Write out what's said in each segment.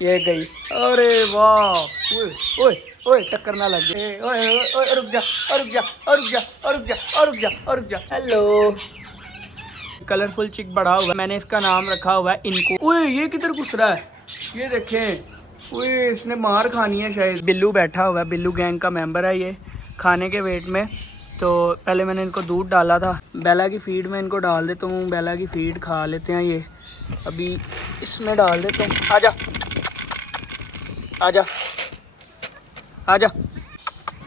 ये गई। अरे वाह, ओए ओए ओए, टक्कर ना लग जाए। ओए ओए ओए, रुक जा और रुक जा और रुक जा और रुक जा और रुक जा और रुक जा। हेलो, कलरफुल चिक बड़ा हुआ है, मैंने इसका नाम रखा हुआ है इनको। ओए ये किधर घुस रहा है, ये देखें। ओए इसने मार खानी है शायद। बिल्लू बैठा हुआ है, बिल्लू गैंग का मेंबर है ये, खाने के वेट में। तो पहले मैंने इनको दूध डाला था, बेला की फीड में इनको डाल देता हूँ। बेला की फीड खा लेते हैं ये, अभी इसमें डाल देता हूँ। आजा आजा आजा,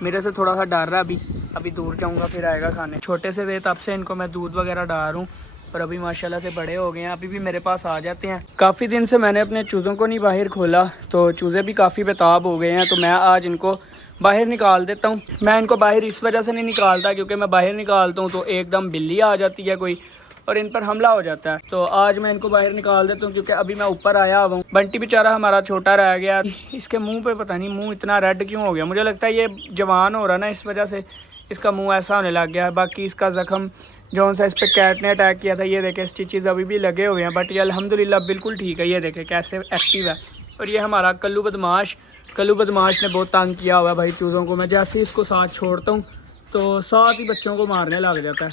मेरे से थोड़ा सा डर रहा है अभी दूर जाऊंगा फिर आएगा खाने। छोटे से वे तब से इनको मैं दूध वगैरह डाल रहा हूँ और अभी माशाल्लाह से बड़े हो गए हैं, अभी भी मेरे पास आ जाते हैं। काफ़ी दिन से मैंने अपने चूज़ों को नहीं बाहर खोला, तो चूज़े भी काफ़ी बेताब हो गए हैं। तो मैं आज इनको बाहर निकाल देता हूँ। मैं इनको बाहर इस वजह से नहीं निकालता क्योंकि मैं बाहर निकालता हूँ तो एकदम बिल्ली आ जाती है कोई और इन पर हमला हो जाता है। तो आज मैं इनको बाहर निकाल देता हूँ क्योंकि अभी मैं ऊपर आया हुआ हूँ। बंटी बेचारा हमारा छोटा रह गया, इसके मुंह पे पता नहीं मुंह इतना रेड क्यों हो गया। मुझे लगता है ये जवान हो रहा ना, इस वजह से इसका मुंह ऐसा होने लग गया है। बाकी इसका ज़ख्म जौन सा इस पर कैट ने अटैक किया था, ये देखे स्टिचेस अभी भी लगे हुए हैं, बट ये अल्हम्दुलिल्लाह बिल्कुल ठीक है। ये देखे कैसे एक्टिव है। और ये हमारा कल्लू बदमाश ने बहुत तंग किया हुआ है भाई चूज़ों को। मैं जैसे इसको साथ छोड़ता हूँ तो साथ ही बच्चों को मारने लग जाता है,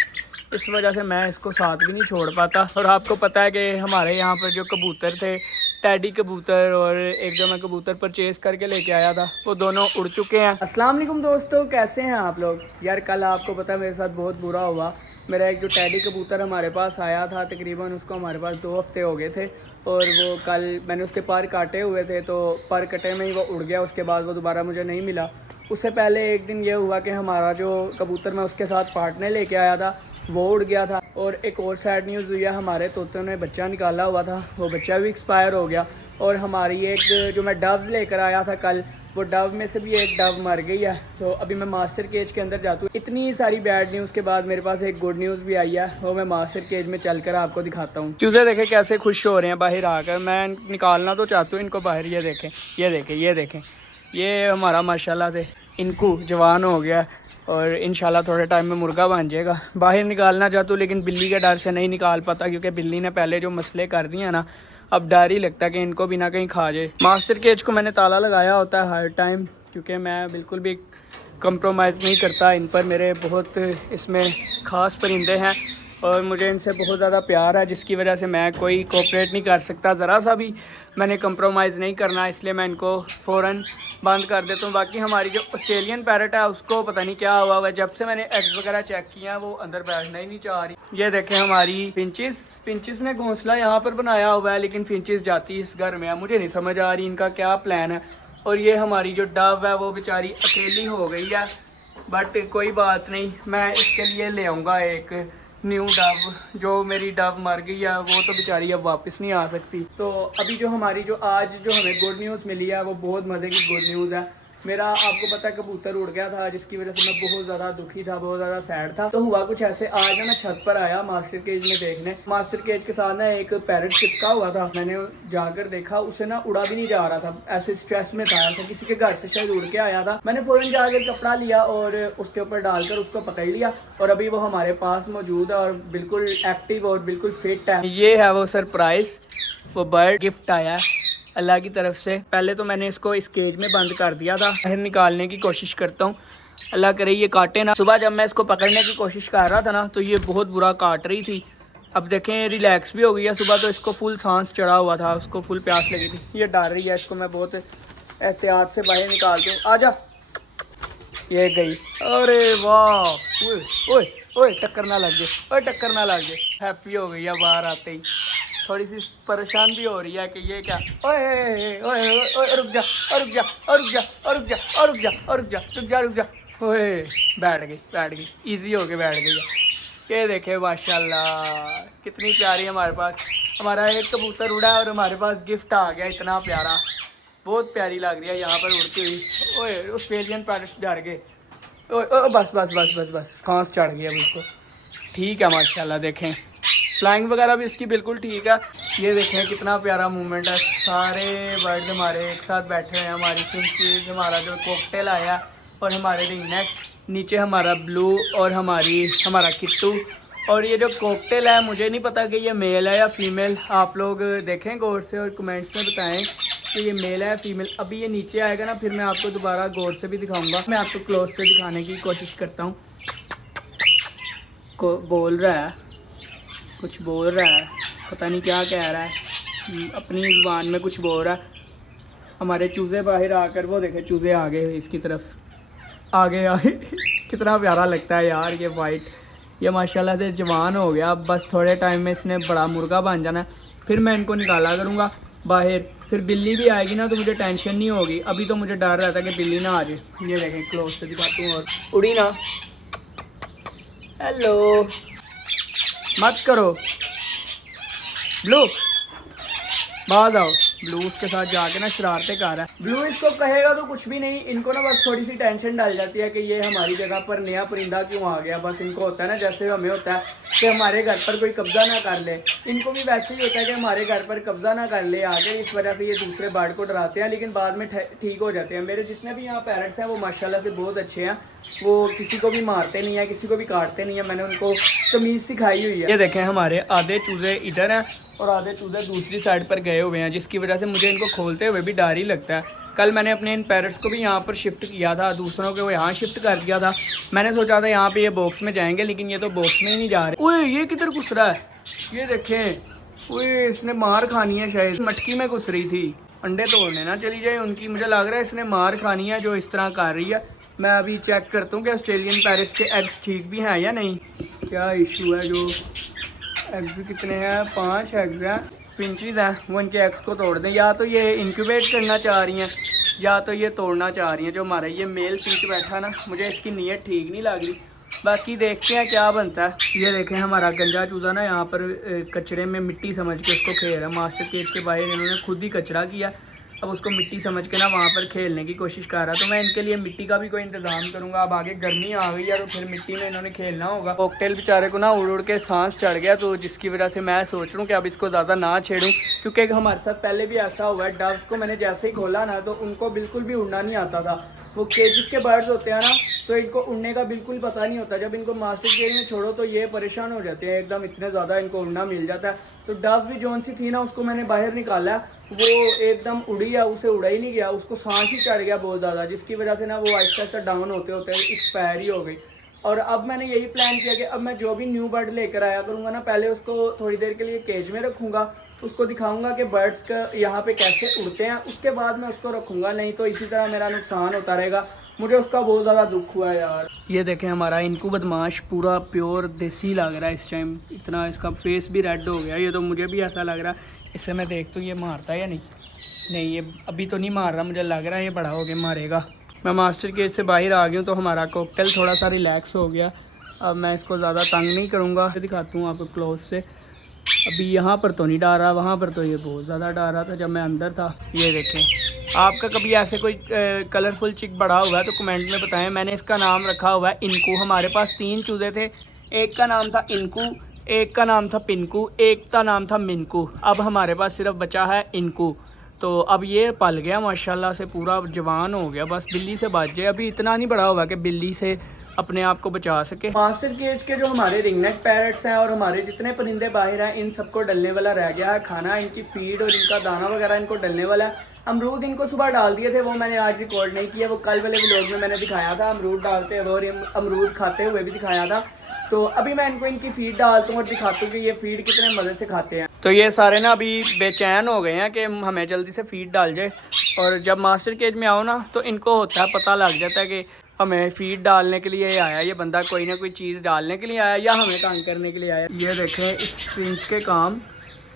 इस वजह से मैं इसको साथ भी नहीं छोड़ पाता। और आपको पता है कि हमारे यहाँ पर जो कबूतर थे, टैडी कबूतर और एक जो मैं कबूतर परचेज़ करके लेके आया था, वो दोनों उड़ चुके हैं। अस्सलाम वालेकुम दोस्तों, कैसे हैं आप लोग। यार कल आपको पता है मेरे साथ बहुत बुरा हुआ। मेरा एक जो टैडी कबूतर हमारे पास आया था, तकरीबन उसको हमारे पास 2 हफ्ते हो गए थे और वो कल मैंने उसके पर काटे हुए थे, तो पर कटे में ही वो उड़ गया। उसके बाद वो दोबारा मुझे नहीं मिला। उससे पहले एक दिन ये हुआ कि हमारा जो कबूतर मैं उसके साथ पार्टनर लेके आया था वो उड़ गया था। और एक और सैड न्यूज़ हुई है, हमारे तोते ने बच्चा निकाला हुआ था, वो बच्चा भी एक्सपायर हो गया। और हमारी एक जो मैं डव्स लेकर आया था कल, वो डव में से भी एक डव मर गई है। तो अभी मैं मास्टर केज के अंदर जाता हूँ। इतनी सारी बैड न्यूज़ के बाद मेरे पास एक गुड न्यूज़ भी आई है, वो मैं मास्टर केज में चलकर आपको दिखाता हूँ। चूज़े देखें कैसे खुश हो रहे हैं बाहर आकर। मैं निकालना तो चाहता हूँ इनको बाहर। ये देखें ये देखें ये देखें, ये हमारा माशाल्लाह से इनको जवान हो गया और इंशाल्लाह थोड़े टाइम में मुर्गा बन जाएगा। बाहर निकालना चाहता हूँ लेकिन बिल्ली के डर से नहीं निकाल पाता क्योंकि बिल्ली ने पहले जो मसले कर दिए हैं ना, अब डर ही लगता है कि इनको भी ना कहीं खा जाए। मास्टर केज को मैंने ताला लगाया होता है हर टाइम क्योंकि मैं बिल्कुल भी कंप्रोमाइज़ नहीं करता इन पर। मेरे बहुत इसमें ख़ास परिंदे हैं और मुझे इनसे बहुत ज़्यादा प्यार है, जिसकी वजह से मैं कोई कोऑपरेट नहीं कर सकता, ज़रा सा भी मैंने कंप्रोमाइज़ नहीं करना, इसलिए मैं इनको फ़ौरन बंद कर देता हूँ। बाकी हमारी जो ऑस्ट्रेलियन पैरट है उसको पता नहीं क्या हुआ है, जब से मैंने एग्स वगैरह चेक किया वो अंदर बैठना ही नहीं चाह रही। ये देखें हमारी फिंचिस ने घोंसला यहाँ पर बनाया हुआ है, लेकिन फिंचिस जाती इस घर में है। मुझे नहीं समझ आ रही इनका क्या प्लान है। और ये हमारी जो डव है वो बेचारी अकेली हो गई है, बट कोई बात नहीं, मैं इसके लिए ले आऊँगा एक न्यू डव। जो मेरी डव मर गई है वो तो बेचारी अब वापस नहीं आ सकती। तो अभी जो हमारी जो आज जो हमें गुड न्यूज़ मिली है वो बहुत मज़े की गुड न्यूज़ है। मेरा आपको पता है कबूतर उड़ गया था, जिसकी वजह से मैं बहुत ज़्यादा दुखी था, बहुत ज़्यादा सैड था। तो हुआ कुछ ऐसे, आज ना मैं छत पर आया मास्टर केज में देखने। मास्टर केज के साथ ना एक पैरट चिपका हुआ था, मैंने जाकर देखा उसे ना उड़ा भी नहीं जा रहा था, ऐसे स्ट्रेस में था, ऐसा किसी के घर से शायद उड़ के आया था। मैंने फ़ौरन जाकर कपड़ा लिया और उसके ऊपर डालकर उसको पकड़ लिया और अभी वो हमारे पास मौजूद है और बिल्कुल एक्टिव और बिल्कुल फिट है। ये है वो सरप्राइज़, वो बर्ड गिफ्ट आया है अल्लाह की तरफ से। पहले तो मैंने इसको इस केज में बंद कर दिया था, बाहर निकालने की कोशिश करता हूँ, अल्लाह करे ये काटे ना। सुबह जब मैं इसको पकड़ने की कोशिश कर रहा था ना तो ये बहुत बुरा काट रही थी। अब देखें रिलैक्स भी हो गई है। सुबह तो इसको फुल सांस चढ़ा हुआ था, उसको फुल प्यास लगी थी। ये डर रही है, इसको मैं बहुत एहतियात से बाहर निकालती हूँ। आजा, ये गई। अरे वाह, ओए ओए ओए, टक्कर ना लग जाए, ओए टक्कर ना लग जाए। हैप्पी हो गई है बाहर आते ही। थोड़ी सी परेशान भी हो रही है कि ये क्या। ओए ओए ओए, रुक जा और रुक जा और रुक जा और रुक जा और रुक जा और रुक जा रुक जा रुक जा। ओए बैठ गई, इजी हो के बैठ गई है। ये देखे माशाल्लाह कितनी प्यारी है। हमारे पास हमारा एक कबूतर उड़ा और हमारे पास गिफ्ट आ गया इतना प्यारा, बहुत प्यारी लग रही है यहाँ पर उड़ती हुई। ओए ऑस्ट्रेलियन पैरट डर गए। ओए बस बस बस बस बस, खांस चढ़ गई अब उसको। ठीक है माशाल्लाह, देखें फ्लाइंग वगैरह भी इसकी बिल्कुल ठीक है। ये देखें कितना प्यारा मूवमेंट है, सारे बर्ड हमारे एक साथ बैठे हैं। हमारी फिंचीज, हमारा जो कॉकटेल आया और हमारे रिंगनेक, नीचे हमारा ब्लू और हमारा किट्टू। और ये जो कॉकटेल है मुझे नहीं पता कि ये मेल है या फीमेल, आप लोग देखें गौर से और कमेंट्स में बताएं तो ये मेल है फीमेल। अभी ये नीचे आएगा ना, फिर मैं आपको दोबारा गौर से भी दिखाऊंगा। मैं आपको क्लोज से दिखाने की कोशिश करता हूँ। बोल रहा है, कुछ बोल रहा है, पता नहीं क्या कह रहा है, अपनी ज़ुबान में कुछ बोल रहा है। हमारे चूज़े बाहर आकर, वो देखे चूज़े आ गए इसकी तरफ, आगे आगे कितना प्यारा लगता है यार ये वाइट। ये माशाल्लाह से जवान हो गया। अब बस थोड़े टाइम में इसने बड़ा मुर्गा बन जाना है, फिर मैं इनको निकाला करूँगा बाहर। फिर बिल्ली भी आएगी ना तो मुझे टेंशन नहीं होगी। अभी तो मुझे डर रहता है कि बिल्ली ना आ जाए। ये देखें क्लोज से दिखाती हूँ। और उड़ी ना, हेलो मत करो ब्लू, बाहर आओ। ब्लू उसके साथ जाके ना शरारतें कर रहा है। ब्लू इसको कहेगा तो कुछ भी नहीं, इनको ना बस थोड़ी सी टेंशन डाल जाती है कि ये हमारी जगह पर नया परिंदा क्यों आ गया। बस इनको होता है ना, जैसे हमें होता है कि हमारे घर पर कोई कब्जा ना कर ले, इनको भी वैसे ही होता है कि हमारे घर पर कब्जा ना कर ले आगे। इस वजह से ये दूसरे बर्ड को डराते हैं, लेकिन बाद में ठीक हो जाते हैं। मेरे जितने भी यहाँ पैरट्स हैं वो माशाल्लाह से बहुत अच्छे हैं। वो किसी को भी मारते नहीं है, किसी को भी काटते नहीं है। मैंने उनको तमीज़ सिखाई हुई है। ये देखें हमारे आधे चूज़े इधर हैं और आधे चूज़े दूसरी साइड पर गए हुए हैं, जिसकी वजह से मुझे इनको खोलते हुए भी डर ही लगता है। कल मैंने अपने इन पैरट्स को भी यहाँ पर शिफ्ट किया था, दूसरों को यहाँ शिफ्ट कर दिया था। मैंने सोचा था यहाँ पे ये बॉक्स में जाएंगे, लेकिन ये तो बॉक्स में ही नहीं जा रहे। ओए ये किधर घुस रहा है, ये देखें। ओए इसने मार खानी है, शायद मटकी में घुस रही थी। अंडे तोड़ने ना चली जाए उनकी, मुझे लग रहा है इसने मार खानी है जो इस तरह कर रही है। मैं अभी चेक करता हूँ कि ऑस्ट्रेलियन पैरट्स के एग्स ठीक भी हैं या नहीं, क्या इशू है। जो एग्स कितने हैं, 5 एग्स हैं, फिंचीज हैं, वो इनके एग्स को तोड़ दें। या तो ये इंक्यूबेट करना चाह रही हैं या तो ये तोड़ना चाह रही हैं। जो हमारा ये मेल फिंच बैठा ना, मुझे इसकी नीयत ठीक नहीं लग रही। बाकी देखते हैं क्या बनता है। ये देखें हमारा गंजा चूज़ा ना यहाँ पर कचरे में मिट्टी समझ के उसको खेल रहा है। मास्टर केज के बाहर इन्होंने खुद ही कचरा किया, अब उसको मिट्टी समझ के ना वहाँ पर खेलने की कोशिश कर रहा है। तो मैं इनके लिए मिट्टी का भी कोई इंतज़ाम करूँगा। अब आगे गर्मी आ गई है तो फिर मिट्टी में इन्होंने खेलना होगा। कॉकटेल बेचारे को ना उड़ उड़ के सांस चढ़ गया, तो जिसकी वजह से मैं सोच रहा हूँ कि अब इसको ज़्यादा ना छेड़ूँ, क्योंकि हमारे साथ पहले भी ऐसा हुआ है। डव्स को मैंने जैसे ही खोला ना तो उनको बिल्कुल भी उड़ना नहीं आता था। वो केजेस के बर्ड्स होते हैं ना, तो इनको उड़ने का बिल्कुल पता नहीं होता। जब इनको मास्टर केज में छोड़ो तो ये परेशान हो जाते हैं एकदम, इतने ज़्यादा इनको उड़ना मिल जाता है। तो डव भी जौन सी थी ना, उसको मैंने बाहर निकाला, वो एकदम उड़ी है, उसे उड़ा ही नहीं गया, उसको सांस ही चढ़ गया बहुत ज़्यादा, जिसकी वजह से ना वो आहिस्ता आहिस्ता डाउन होते होते एक्सपायर ही हो गई। और अब मैंने यही प्लान किया कि अब मैं जो भी न्यू बर्ड लेकर आया करूँगा ना, पहले उसको थोड़ी देर के लिए केज में रखूँगा, उसको दिखाऊंगा कि बर्ड्स का यहाँ पे कैसे उड़ते हैं, उसके बाद मैं उसको रखूँगा। नहीं तो इसी तरह मेरा नुकसान होता रहेगा। मुझे उसका बहुत ज़्यादा दुख हुआ यार। ये देखें हमारा इनको बदमाश पूरा प्योर देसी लग रहा है इस टाइम, इतना इसका फेस भी रेड हो गया। ये तो मुझे भी ऐसा लग रहा है। इससे मैं देखता हूँ ये मारता है या नहीं। नहीं, ये अभी तो नहीं मार रहा, मुझे लग रहा है ये बड़ा हो गया मारेगा। मैं मास्टर केज से बाहर आ गया हूँ तो हमारा कॉकटेल थोड़ा सा रिलैक्स हो गया। अब मैं इसको ज़्यादा तंग नहीं करूँगा। दिखाता हूँ आपको क्लोज से। अभी यहाँ पर तो नहीं डारा, वहाँ पर तो ये बहुत ज़्यादा डारा था जब मैं अंदर था। ये देखें, आपका कभी ऐसे कोई कलरफुल चिक बड़ा हुआ है तो कमेंट में बताएं। मैंने इसका नाम रखा हुआ है इनको। हमारे पास 3 चूज़े थे, एक का नाम था इनको, एक का नाम था पिनको, एक का नाम था मिनको। अब हमारे पास सिर्फ बचा है इनको। तो अब ये पल गया माशाल्लाह से, पूरा जवान हो गया। बस बिल्ली से बच जाए, अभी इतना नहीं बड़ा हुआ कि बिल्ली से अपने आप को बचा सके। मास्टर केज के जो हमारे रिंगनेक पैरट्स हैं और हमारे जितने परिंदे बाहर हैं, इन सबको डलने वाला रह गया है खाना। इनकी फीड और इनका दाना वगैरह इनको डलने वाला है। अमरूद इनको सुबह डाल दिए थे, वो मैंने आज रिकॉर्ड नहीं किया, वो कल वाले व्लॉग में मैंने दिखाया था अमरूद डालते हुए और अमरूद खाते हुए भी दिखाया था। तो अभी मैं इनको इनकी फीड डालता हूँ और दिखाता हूँ कि ये फीड कितने मज़े से खाते हैं। तो ये सारे ना अभी बेचैन हो गए हैं कि हमें जल्दी से फीड डाल जाए। और जब मास्टर केज में आओ ना तो इनको होता है, पता लग जाता है कि हमें फीड डालने के लिए आया ये बंदा, कोई ना कोई चीज़ डालने के लिए आया या हमें तंग करने के लिए आया। ये देखें इस फिंच के काम,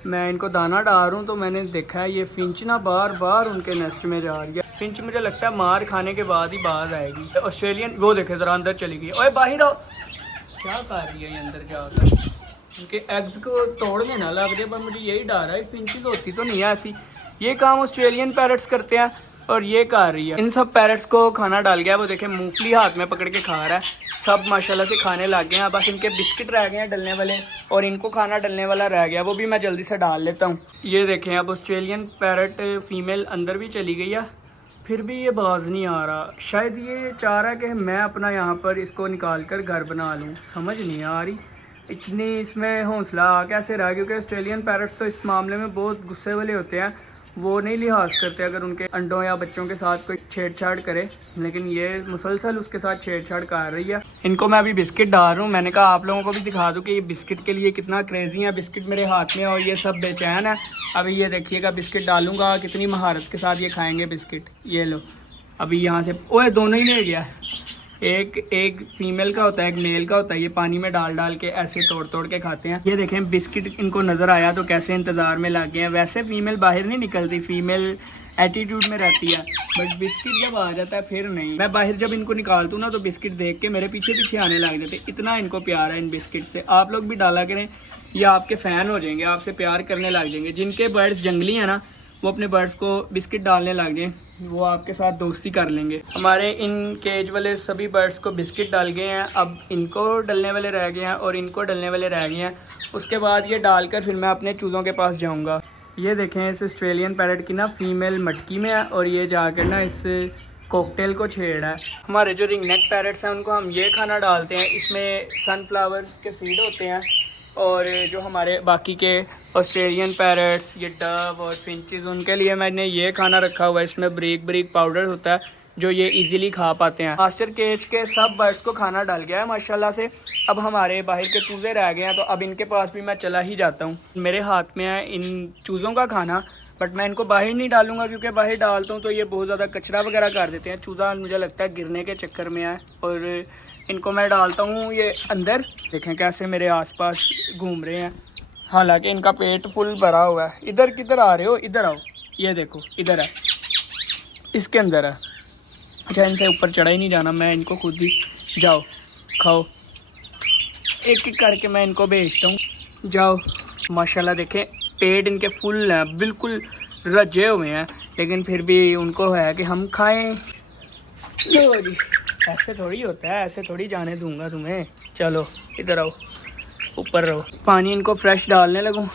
मैं इनको दाना डाल रहा हूँ तो मैंने देखा है ये फिंच ना बार बार उनके नेस्ट में जा रही है। फिंच मुझे लगता है मार खाने के बाद ही बाहर आएगी। ऑस्ट्रेलियन वो देखे ज़रा अंदर चली गई। ओए बाहर आओ, क्या कर रही है ये अंदर जाकर? उनके एग्स को तोड़ने ना लग जाए, पर मुझे यही डर है। फिंचेस होती तो नहीं है ऐसी। ये काम ऑस्ट्रेलियन पैरट्स करते हैं और ये कर रही है। इन सब पैरट्स को खाना डाल गया, वो देखे मूंगफली हाथ में पकड़ के खा रहा है। सब माशाल्लाह से खाने लग गए हैं। बस इनके बिस्किट रह गए हैं डलने वाले और इनको खाना डलने वाला रह गया, वो भी मैं जल्दी से डाल लेता हूँ। ये देखें अब ऑस्ट्रेलियन पैरट फीमेल अंदर भी चली गई है, फिर भी ये बाज नहीं आ रहा। शायद ये चाह रहा है कि मैं अपना यहाँ पर इसको निकाल कर घर बना लूँ, समझ नहीं आ रही इतनी इसमें हौसला कैसे रहा। क्योंकि ऑस्ट्रेलियन पैरट्स तो इस मामले में बहुत गुस्से वाले होते हैं वो नहीं लिहाज करते अगर उनके अंडों या बच्चों के साथ कोई छेड़छाड़ करे, लेकिन ये मुसलसल उसके साथ छेड़छाड़ कर रही है। इनको मैं अभी बिस्किट डाल रहा हूँ। मैंने कहा आप लोगों को भी दिखा दूँ कि ये बिस्किट के लिए कितना क्रेजी है। बिस्किट मेरे हाथ में और ये सब बेचैन है। अभी ये देखिएगा बिस्किट डालूंगा, कितनी महारत के साथ ये खाएंगे बिस्किट। ये लो, अभी यहाँ से ओए दोनों ही ले गया। एक फीमेल का होता है, एक मेल का होता है। ये पानी में डाल के ऐसे तोड़ तोड़ के खाते हैं। ये देखें बिस्किट इनको नज़र आया तो कैसे इंतज़ार में लग गए हैं। वैसे फीमेल बाहर नहीं निकलती, फीमेल एटीट्यूड में रहती है, बट बिस्किट जब आ जाता है फिर नहीं। मैं बाहर जब इनको निकालता हूँ ना तो बिस्किट देख के मेरे पीछे पीछे आने लग जाते। इतना इनको प्यार है इन बिस्किट से। आप लोग भी डाला करें, ये आपके फ़ैन हो जाएंगे, आपसे प्यार करने लग जाएंगे। जिनके बर्ड्स जंगली हैं ना, वो अपने बर्ड्स को बिस्किट डालने लग जाएं, वो आपके साथ दोस्ती कर लेंगे। हमारे इन केज वाले सभी बर्ड्स को बिस्किट डाल गए हैं। अब इनको डलने वाले रह गए हैं और इनको डलने वाले रह गए हैं। उसके बाद ये डालकर फिर मैं अपने चूज़ों के पास जाऊंगा। ये देखें इस ऑस्ट्रेलियन पैरट की ना फीमेल मटकी में है और ये जाकर ना इस कॉकटेल को छेड़ा है। हमारे जो रिंग नेक पैरट्स हैं उनको हम ये खाना डालते हैं। इसमें सनफ्लावर के सीड होते हैं। और जो हमारे बाकी के ऑस्ट्रेलियन पैरट्स, ये डव और फिंचेस, उनके लिए मैंने ये खाना रखा हुआ है। इसमें ब्रीक ब्रीक पाउडर होता है जो ये इजीली खा पाते हैं। मास्टर केज के सब बर्ड्स को खाना डल गया है माशाल्लाह से। अब हमारे बाहर के चूज़े रह गए हैं तो अब इनके पास भी मैं चला ही जाता हूँ। मेरे हाथ में है इन चूज़ों का खाना, बट मैं इनको बाहर नहीं डालूंगा क्योंकि बाहर डालता हूँ तो ये बहुत ज़्यादा कचरा वगैरह कर देते हैं। चूज़ा मुझे लगता है गिरने के चक्कर में है और इनको मैं डालता हूँ ये अंदर। देखें कैसे मेरे आसपास घूम रहे हैं, हालांकि इनका पेट फुल भरा हुआ है। इधर किधर आ रहे हो, इधर आओ। ये देखो इधर है, इसके अंदर है। अच्छा इनसे ऊपर चढ़ा ही नहीं जाना, मैं इनको खुद ही, जाओ खाओ। एक एक करके मैं इनको भेजता हूँ, जाओ। माशाल्लाह देखें पेट इनके फुल हैं, बिल्कुल रजे हुए हैं, लेकिन फिर भी उनको है कि हम खाएं। लो जी, ऐसे थोड़ी होता है, ऐसे थोड़ी जाने दूंगा तुम्हें। चलो इधर आओ, ऊपर रहो। पानी इनको फ्रेश डालने लगूँ।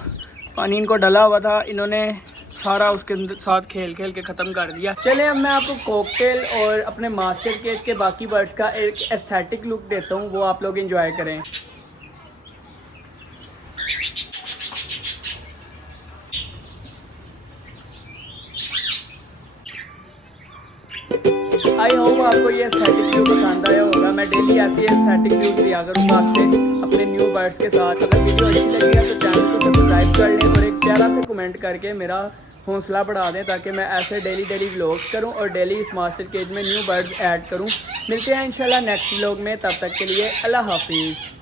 पानी इनको डला हुआ था, इन्होंने सारा उसके साथ खेल खेल के ख़त्म कर दिया। चले अब मैं आपको कॉकटेल और अपने मास्टर केज के बाकी बर्ड्स का एक एस्थेटिक लुक देता हूँ, वो आप लोग एंजॉय करें। आई होप आपको ये एस्थेटिक व्यू पसंद आया होगा। मैं डेली ऐसे एस्थेटिक व्यूज दिया करूँगा आपसे अपने न्यू बर्ड्स के साथ। अगर वीडियो अच्छी लगी है तो चैनल को सब्सक्राइब कर लें और एक प्यारा से कमेंट करके मेरा हौसला बढ़ा दें ताकि मैं ऐसे डेली व्लॉग्स करूं और डेली इस मास्टर केज में न्यू बर्ड्स ऐड करूं। मिलते हैं इंशाल्लाह नेक्स्ट व्लॉग में, तब तक के लिए अल्लाह हाफिज़।